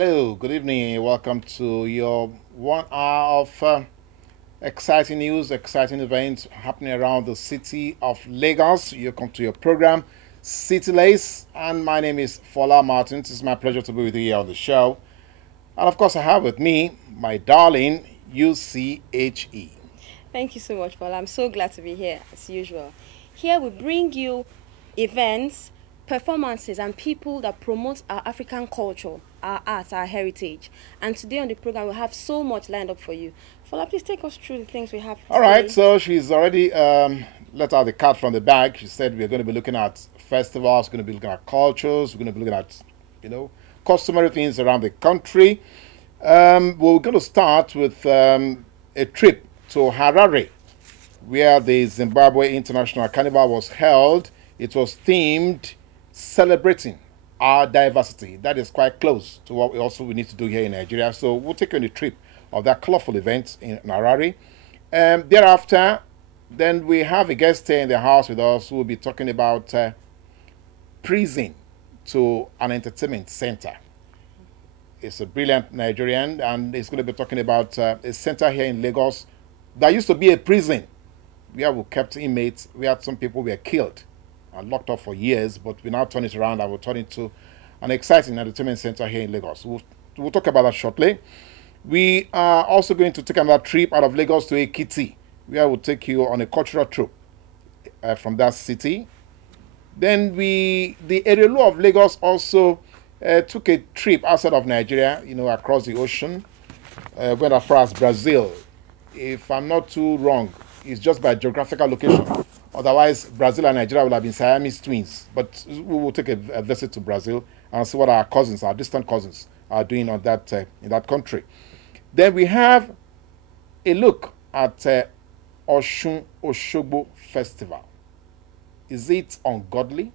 Hello, good evening. Welcome to your 1 hour of exciting news, exciting events happening around the city of Lagos. You come to your program, City Lace, and my name is Fola Martin. It is my pleasure to be with you here on the show. And of course, I have with me my darling UCHE. Thank you so much, Fola. I'm so glad to be here, as usual. Here we bring you events, performances, and people that promote our African culture, our art, our heritage. And today on the program, we have so much lined up for you. Fola, please take us through the things we have today. All right, so she's already let out the cat from the bag. She said we're going to be looking at festivals, we're going to be looking at cultures, we're going to be looking at, customary things around the country. We're going to start with a trip to Harare, where the Zimbabwe International Carnival was held. It was themed celebrating our diversity. That is quite close to what we need to do here in Nigeria. So we'll take you on a trip of that colorful event in Harare. Thereafter, then we have a guest here in the house with us who will be talking about prison to an entertainment center. It's a brilliant Nigerian, and he's going to be talking about a center here in Lagos that used to be a prison where we kept inmates, where some people were killed and locked up for years, but we now turn it around and we'll turn it to an exciting entertainment center here in Lagos. We'll talk about that shortly. We are also going to take another trip out of Lagos to Ekiti, where we'll take you on a cultural trip from that city. Then the Erelu of Lagos also took a trip outside of Nigeria, across the ocean, went as far as Brazil. If I'm not too wrong, it's just by geographical location. Otherwise, Brazil and Nigeria will have been Siamese twins. But we will take a visit to Brazil and see what our cousins, our distant cousins, are doing on that in that country. Then we have a look at Osun Osogbo Festival. Is it ungodly?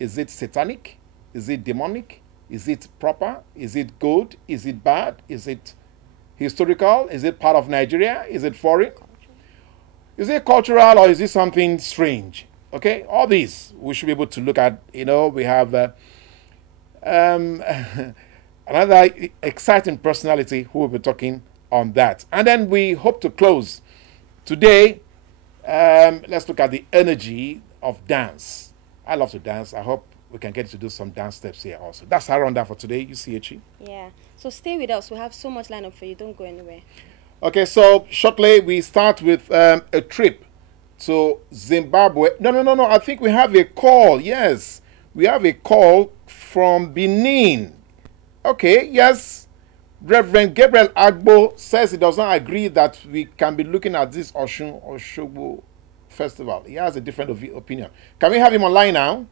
Is it satanic? Is it demonic? Is it proper? Is it good? Is it bad? Is it historical? Is it part of Nigeria? Is it foreign? Is it cultural, or is it something strange? Okay, all these we should be able to look at. We have another exciting personality who will be talking on that. And then we hope to close today. Let's look at the energy of dance. I love to dance. I hope we can get to do some dance steps here also. That's our rundown for today, UCHE. Yeah, so stay with us. We have so much lined up for you. Don't go anywhere. Okay, so shortly we start with a trip to Zimbabwe. No. I think we have a call. Yes, we have a call from Benin. Okay, yes. Reverend Gabriel Agbo says he does not agree that we can be looking at this Osun Osogbo festival. He has a different opinion. Can we have him online now?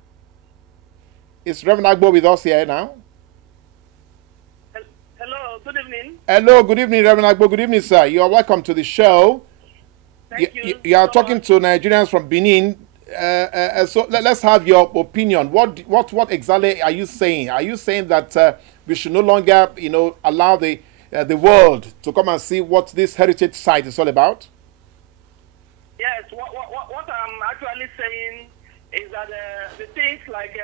Is Reverend Agbo with us here now? Hello, good evening. Hello, good evening, Reverend Agbo. Good evening, sir. You are welcome to the show. Thank you. You are talking to Nigerians from Benin. So let's have your opinion. What exactly are you saying? Are you saying that we should no longer, allow the world to come and see what this heritage site is all about? Yes. What I'm actually saying is that the things like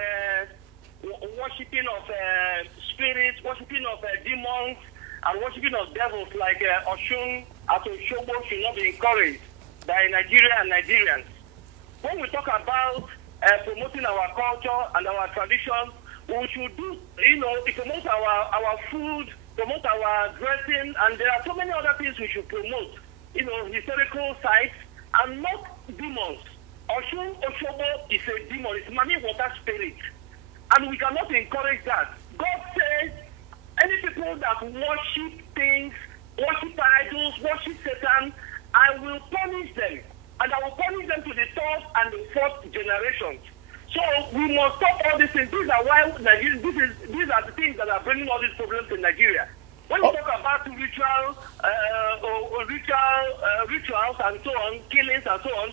worshipping of spirits, worshipping of demons, and worshipping of devils like Osun Osogbo should not be encouraged by Nigeria and Nigerians. When we talk about promoting our culture and our tradition, we should do, promote our food, promote our dressing, and there are so many other things we should promote. Historical sites and not demons. Osun Osogbo is a demon. It's Mami water spirit. And we cannot encourage that. God says any people that worship things, worship idols, worship Satan, I will punish them. And I will punish them to the third and the fourth generations. So we must stop all these things. These are why Nigeria, these are the things that are bringing all these problems in Nigeria. When we talk about rituals and so on, killings and so on,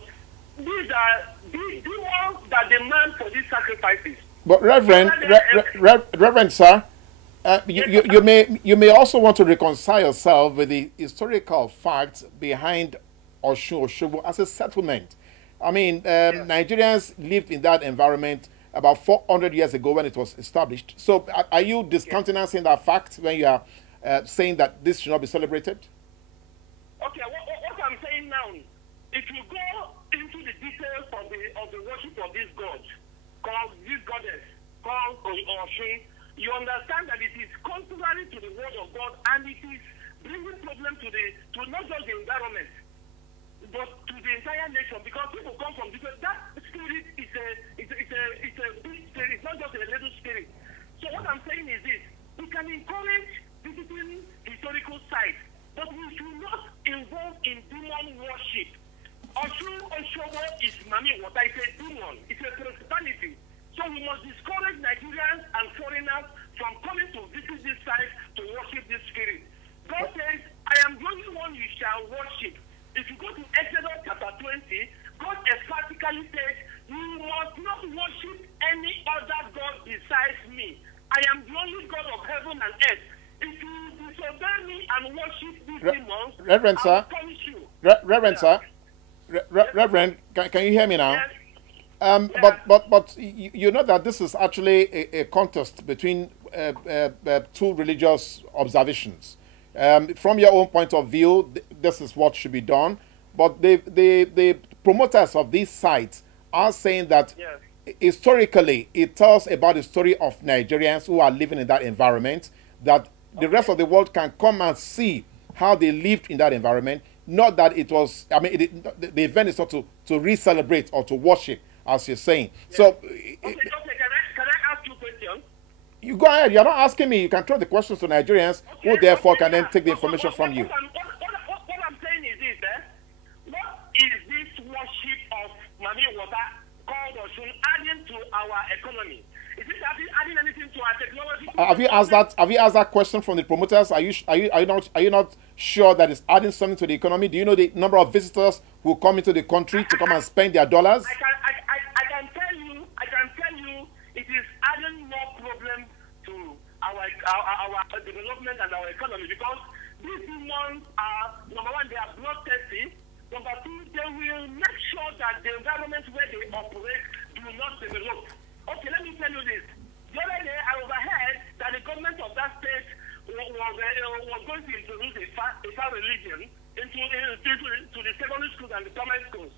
these are the demons that demand for these sacrifices. But Reverend sir, you may also want to reconcile yourself with the historical facts behind Osun Osogbo as a settlement. I mean, Nigerians lived in that environment about 400 years ago when it was established. So are you discountenancing that fact when you are saying that this should not be celebrated? Okay, what I'm saying now, if you go into the details of the worship of this god, this goddess, called Osun, you understand that it is contrary to the word of God, and it is bringing problem to not just the environment, but to the entire nation, because people come from different. That spirit is a big spirit. It's not just a little spirit. So what I'm saying is this: we can encourage visiting historical sites, but we should not involve in demon worship. Osun Osogbo is Mami Water. It's a demon. It's a principality. So we must discourage Nigerians and foreigners from coming to visit this site to worship this spirit. God says, I am the only one you shall worship. If you go to Exodus chapter 20, God emphatically says, you must not worship any other God besides me. I am the only God of heaven and earth. If you disobey me and worship these demons, Reverend, I sir, will punish you. Reverend, sir, Reverend, can you hear me now? Yes. But you know that this is actually a contest between two religious observations. From your own point of view, this is what should be done. But the promoters of these sites are saying that historically it tells about the story of Nigerians who are living in that environment, that the rest of the world can come and see how they lived in that environment. Not that it was, I mean, the event is not to re-celebrate or to worship, as you're saying. Yes. So, okay, can I ask you a question? You go ahead. You're not asking me. You can throw the questions to Nigerians, who therefore can then take the information from you. What I'm saying is this, what is this worship of Mami Water called Osun adding to our economy? Is it adding anything to our technology? Have you asked that? Have you asked that question from the promoters? Are you not sure that it's adding something to the economy? Do you know the number of visitors who come into the country to come and spend their dollars? I can tell you, it is adding more problem to our development and our economy, because these demons are, number one, they are bloodthirsty. Number two, they will make sure that the environment where they operate do not develop. Okay, let me tell you this. The other day, I overheard that the government of that state was going to introduce a far religion into the secondary schools and the primary schools.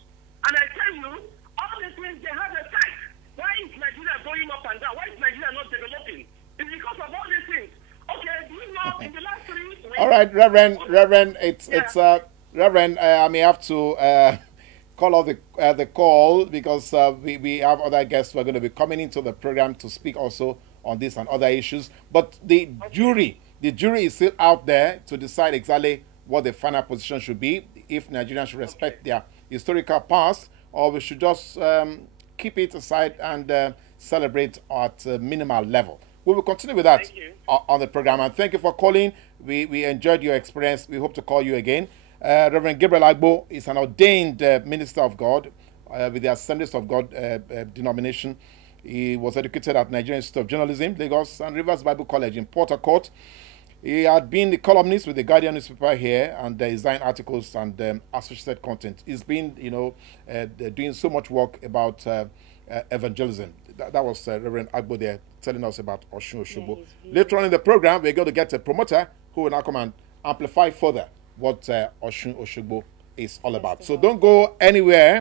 And I tell you, all these things, they have a site. Why is Nigeria going up and down? Why is Nigeria not developing? It's because of all these things. Okay, do you know in the last 3 weeks... All right, Reverend, Reverend, I may have to call off the call, because we have other guests who are going to be coming into the program to speak also on this and other issues. But the jury is still out there to decide exactly what the final position should be, if Nigerians should respect their historical past, or we should just keep it aside and celebrate at a minimal level. We will continue with that on the program. And thank you for calling. We enjoyed your experience. We hope to call you again. Reverend Gabriel Agbo is an ordained minister of God with the Assemblies of God denomination. He was educated at Nigerian Institute of Journalism, Lagos, and Rivers Bible College in Port Harcourt. He had been the columnist with the Guardian newspaper here, and designed articles and associated content. He's been, doing so much work about evangelism. That was Reverend Agbo there telling us about Osun Osogbo. Later on in the program, we're going to get a promoter who will now come and amplify further what Osun Osogbo is all about. So don't go anywhere.